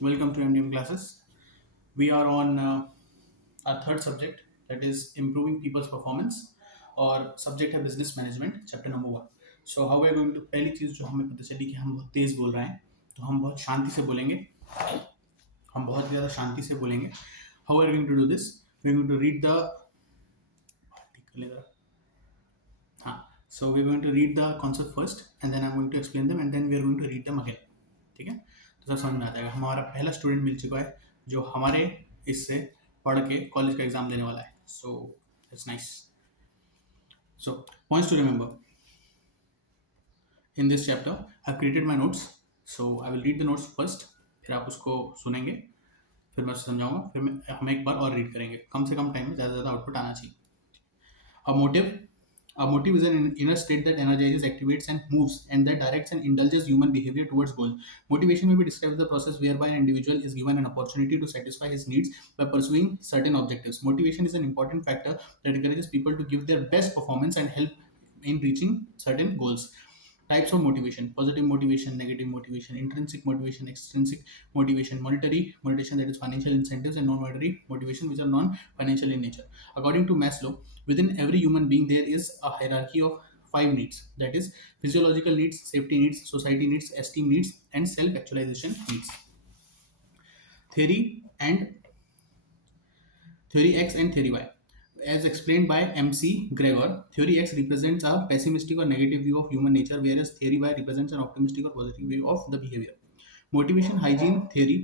Welcome to MDM classes. We are on our third subject, that is improving people's performance, और subject है business management, chapter number 1. So how we are going to, पहली चीज़ जो हमें पता चली कि हम बहुत तेज़ बोल रहे हैं, तो हम बहुत शांति से बोलेंगे. हम बहुत ज़्यादा शांति से बोलेंगे. How are going to do this? We are going to read the, हाँ, so we are going to read the concept first and then I am going to explain them and then we are going to read them again. ठीक है, तो सब समझ में आ जाएगा. हमारा पहला स्टूडेंट मिल चुका है जो हमारे इससे पढ़ के कॉलेज का एग्जाम देने वाला है. So it's nice. So points to remember in this chapter. I have created my notes, so I will read the notes first, फिर आप उसको सुनेंगे, फिर मैं समझाऊंगा, फिर हम एक बार और रीड करेंगे. कम से कम टाइम में ज़्यादा से ज़्यादा आउटपुट आना चाहिए. A motive. A motive is an inner state that energizes, activates, and moves, and that directs and indulges human behavior towards goal. Motivation may be described as the process whereby an individual is given an opportunity to satisfy his needs by pursuing certain objectives. Motivation is an important factor that encourages people to give their best performance and help in reaching certain goals. Types of motivation: positive motivation, negative motivation, intrinsic motivation, extrinsic motivation, monetary motivation, that is financial incentives, and non-monetary motivation, which are non-financial in nature. According to Maslow, within every human being there is a hierarchy of 5 needs, that is physiological needs, safety needs, society needs, esteem needs, and self-actualization needs. Theory X and Theory Y. As explained by M.C. Gregor, Theory X represents a pessimistic or negative view of human nature, whereas Theory Y represents an optimistic or positive view of the behavior. Motivation hygiene theory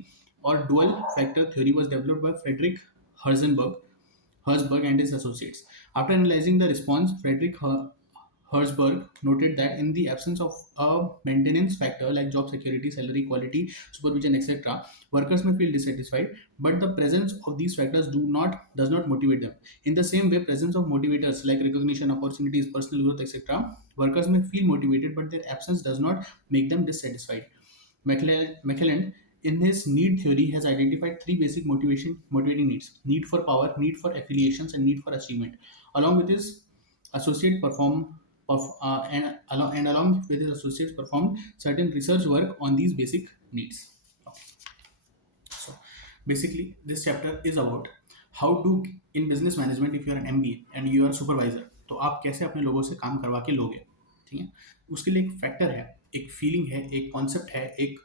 or dual factor theory was developed by Frederick Herzberg and his associates. After analyzing the response, Frederick Herzberg noted that in the absence of a maintenance factor like job security, salary, quality, supervision, etc., workers may feel dissatisfied, but the presence of these factors does not motivate them. In the same way, presence of motivators like recognition, opportunities, personal growth, etc., workers may feel motivated, but their absence does not make them dissatisfied. McClelland, in his need theory, has identified 3 basic motivating needs: need for power, need for affiliations, and need for achievement. Along with his associate along with his associates performed certain research work on these basic needs. Okay. So basically, this chapter is about how to, in business management, if you are an MBA and you are a supervisor, तो आप कैसे अपने लोगों से काम करवा के लोगे. ठीक है, उसके लिए एक फैक्टर है, एक फीलिंग है, एक कॉन्सेप्ट है, एक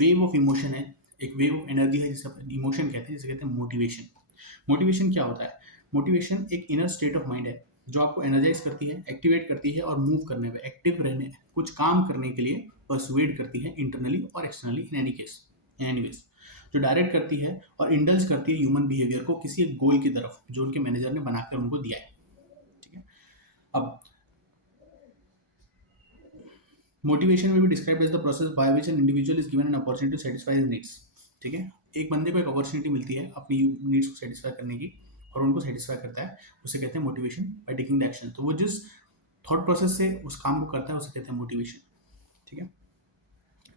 वेव ऑफ इमोशन है, एक वेव ऑफ एनर्जी है, जिसे अपन इमोशन कहते हैं, जिसे कहते हैं मोटिवेशन. मोटिवेशन क्या होता है? मोटिवेशन एक इनर स्टेट ऑफ माइंड है जो आपको एनर्जाइज करती है, एक्टिवेट करती है और मूव करने में, एक्टिव रहने, कुछ काम करने के लिए परसुएड करती है इंटरनली और externally, in any case, in any ways, जो डायरेक्ट करती है और इंडल्ज करती है ह्यूमन बिहेवियर को किसी एक गोल की तरफ जो उनके मैनेजर ने बनाकर उनको दिया है. ठीक है, अब मोटिवेशन में भी describe as the process by which an individual is given an opportunity to satisfy his needs. ठीक है, एक बंदे को एक अपॉर्चुनिटी मिलती है अपनी नीड्स को सेटिस्फाई करने की और उनको सेटिस्फाई करता है, उसे कहते हैं motivation by taking the action. तो वो जिस थॉट प्रोसेस से उस काम को करता है उसे कहते हैं मोटिवेशन. ठीक है,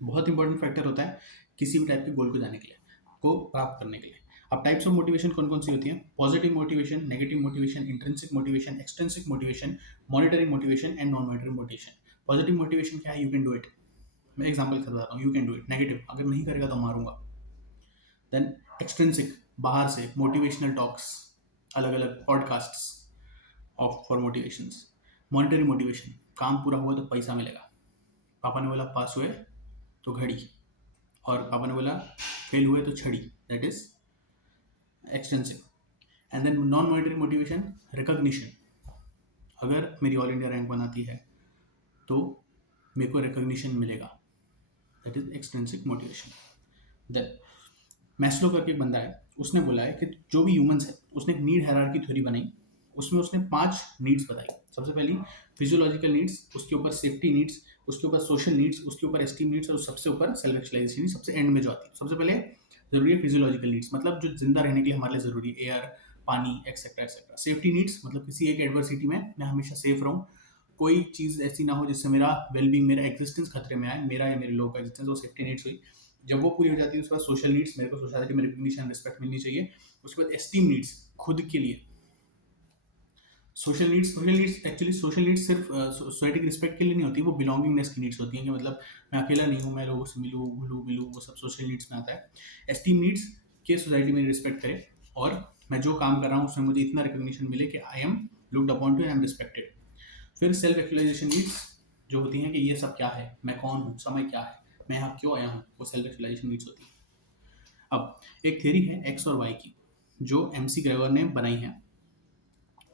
बहुत इंपॉर्टेंट फैक्टर होता है किसी भी टाइप के गोल को जाने के लिए, को प्राप्त करने के लिए. अब टाइप्स ऑफ मोटिवेशन कौन कौन सी होती हैं? Positive motivation, negative motivation, intrinsic motivation, extrinsic motivation, monetary motivation and non monetary motivation. Positive motivation क्या है? You can do it. मैं एग्जाम्पल के बताता हूँ. You can do it. Negative, अगर नहीं करेगा तो मारूंगा. देन एक्सट्रिंसिक, बाहर से मोटिवेशनल टॉक्स, अलग अलग podcasts of for motivations. Monetary motivation, काम पूरा हुआ तो पैसा मिलेगा. पापा ने बोला पास हुए तो घड़ी, और पापा ने बोला फेल हुए तो छड़ी, that is extensive. And then non monetary motivation, recognition. अगर मेरी ऑल इंडिया रैंक बनाती है तो मेरे को रिकॉग्निशन मिलेगा, that is extensive motivation. Then Maslow करके एक बंदा है, उसने बोला है कि जो भी ह्यूमंस है, उसने एक नीड हायरार्की थ्योरी बनाई. उसमें उसने 5 नीड्स बताई. सबसे पहली फिजियोलॉजिकल नीड्स, उसके ऊपर सेफ्टी नीड्स, उसके ऊपर सोशल नीड्स, उसके ऊपर एस्टीम नीड्स, और सबसे ऊपर सेल्फ एक्चुअलाइजेशन सबसे एंड में जो आती है. सबसे पहले जरूरी है फिजियोलॉजिकल नीड्स, मतलब जो जिंदा रहने के लिए हमारे लिए जरूरी है, एयर, पानी, एक्सेट्रा एक्सेट्रा. सेफ्टी नीड्स मतलब किसी एक एडवर्सिटी में मैं हमेशा सेफ रहूँ, कोई चीज़ ऐसी ना हो जिससे मेरा वेलबींग, मेरा एग्जिस्टेंस खतरे में आए, मेरा या मेरे लोगों का एग्जिस्टेंस. वो सेफ्टी नीड्स हुई. जब वो पूरी हो जाती है उसके बाद सोशल नीड्स, मेरे को सोसाइटी में रिकग्निशन, रिस्पेक्ट मिलनी चाहिए. उसके बाद एस्टीम नीड्स, खुद के लिए. सोशल नीड्स सिर्फ सोसाइटी की रिस्पेक्ट के लिए नहीं होती, वो बिलोंगिंगनेस की नीड्स होती हैं कि मतलब मैं अकेला नहीं हूँ, मैं लोगों से मिलूँ घुलूँ मिलूँ, वो सब सोशल नीड्स में आता है। एस्टीम नीड्स के सोसाइटी मेरी रिस्पेक्ट करे और मैं जो काम कर रहा हूँ उसमें मुझे इतना रिकग्निशन मिले कि I am looked upon two, I am respected. फिर सेल्फ एक्चुअलाइजेशन नीड्स जो होती हैं कि ये सब क्या है, मैं कौन हूँ, समय क्या है, मैं यहाँ क्यों आया हूँ, वो सेल्फ एक्चुअलाइजेशन नीड्स होती है। अब एक थ्योरी है एक्स और वाई की जो MC ग्रेगर ने बनाई है।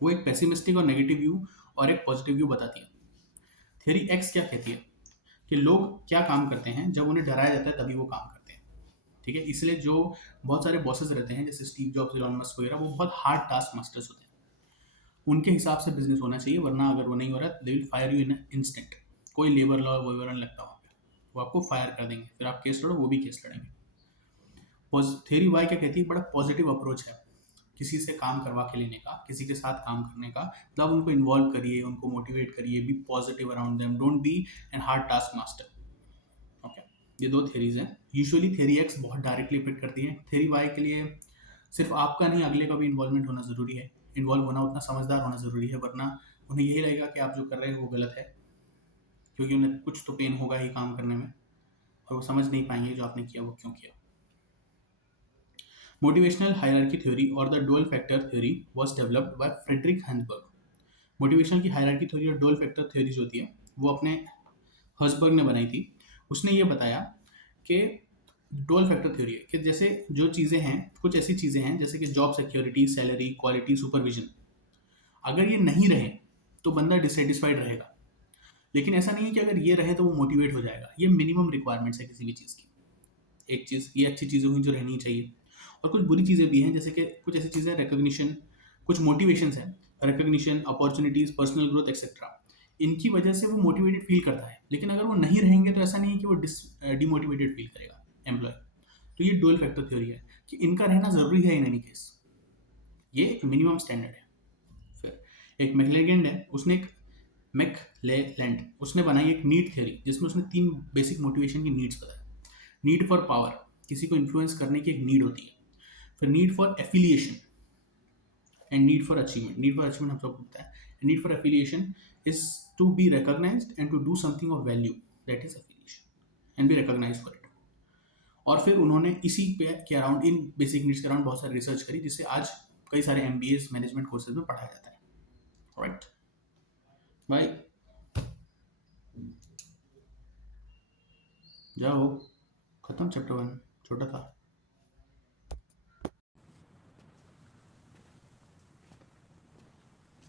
वो एक पेसिमिस्टिक और नेगेटिव व्यू और एक पॉजिटिव व्यू बताती है। थ्योरी एक्स क्या कहती है कि लोग क्या काम करते हैं, जब उन्हें डराया जाता है तभी वो काम करते हैं। ठीक है, इसलिए जो बहुत सारे बॉसेस रहते हैं जैसे स्टीव जॉब्स, इलॉन मस्क वगैरह, वो बहुत हार्ड टास्क मास्टर्स होते हैं। उनके हिसाब से बिजनेस होना चाहिए, वरना अगर वो नहीं हो रहा they will fire you in instant. कोई लेबर लॉ वगैरह नहीं लगता वहाँ पे, वो आपको फायर कर देंगे, फिर आप केस लड़ो वो भी केस लड़ेंगे। थ्योरी वाई क्या कहती है, बड़ा पॉजिटिव अप्रोच है किसी से काम करवा के लेने का, किसी के साथ काम करने का, मतलब उनको इन्वॉल्व करिए, उनको मोटिवेट करिए, be positive around them, don't be an hard task master. Okay, ये दो थ्योरीज हैं। यूजुअली थ्योरी एक्स बहुत डायरेक्टली फिट करती है। थ्योरी वाई के लिए सिर्फ आपका नहीं अगले का भी इन्वॉल्वमेंट होना ज़रूरी है। इन्वॉल्व होना उतना समझदार होना ज़रूरी है, वरना उन्हें यही लगेगा कि आप जो कर रहे हैं वो गलत है, क्योंकि उन्हें कुछ तो पेन होगा ही काम करने में, और वो समझ नहीं पाएंगे जो आपने किया वो क्यों किया। Motivational hierarchy theory or the dual factor theory was developed by Frederick Hansberg. Motivational की हायरार्की थ्योरी और डुअल फैक्टर थ्योरी जो होती है वो अपने हर्सबर्ग ने बनाई थी। उसने ये बताया कि डुअल फैक्टर थ्योरी है कि जैसे जो चीज़ें हैं, कुछ ऐसी चीज़ें हैं जैसे कि job security, salary, quality, supervision, अगर ये नहीं रहे तो बंदा डिससेटिस्फाइड रहेगा। लेकिन ऐसा नहीं है कि अगर ये रहे तो वो मोटिवेट हो जाएगा। ये मिनिमम रिक्वायरमेंट्स है किसी भी चीज़ की। एक चीज़ ये अच्छी चीज़ें हुई जो रहनी चाहिए, और कुछ बुरी चीज़ें भी हैं जैसे कि कुछ ऐसी चीज़ें रिकग्निशन, कुछ मोटिवेशंस हैं, recognition, opportunities, personal growth etcetera. इनकी वजह से वो मोटिवेटेड फील करता है, लेकिन अगर वो नहीं रहेंगे तो ऐसा नहीं है कि वो डिमोटिवेटेड फील करेगा एम्प्लॉय। तो ये डुअल फैक्टर थ्योरी है कि इनका रहना ज़रूरी है इन एनी केस, ये एक मिनिमम स्टैंडर्ड है। फिर एक मैकलेलैंड है, उसने एक मैकलेलैंड उसने बनाई एक नीड थ्योरी जिसमें उसने 3 बेसिक मोटिवेशन की नीड्स बताई। नीड फॉर पावर, किसी को इन्फ्लुएंस करने की एक नीड होती है। फिर need for affiliation and need for achievement. Need for achievement हम सबको पता है। Need for affiliation is to be recognised and to do something of value, that is affiliation, and be recognised for it. और फिर उन्होंने इसी पे के अराउंड, इन बेसिक नीड्स के अराउंड बहुत सारी रिसर्च करी, जिससे आज कई सारे MBAs मैनेजमेंट कोर्सेज में पढ़ाया जाता है। राइट भाई, जाओ, खत्म चैप्टर 1, छोटा था।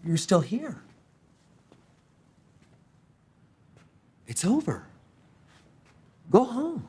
You're still here. It's over. Go home.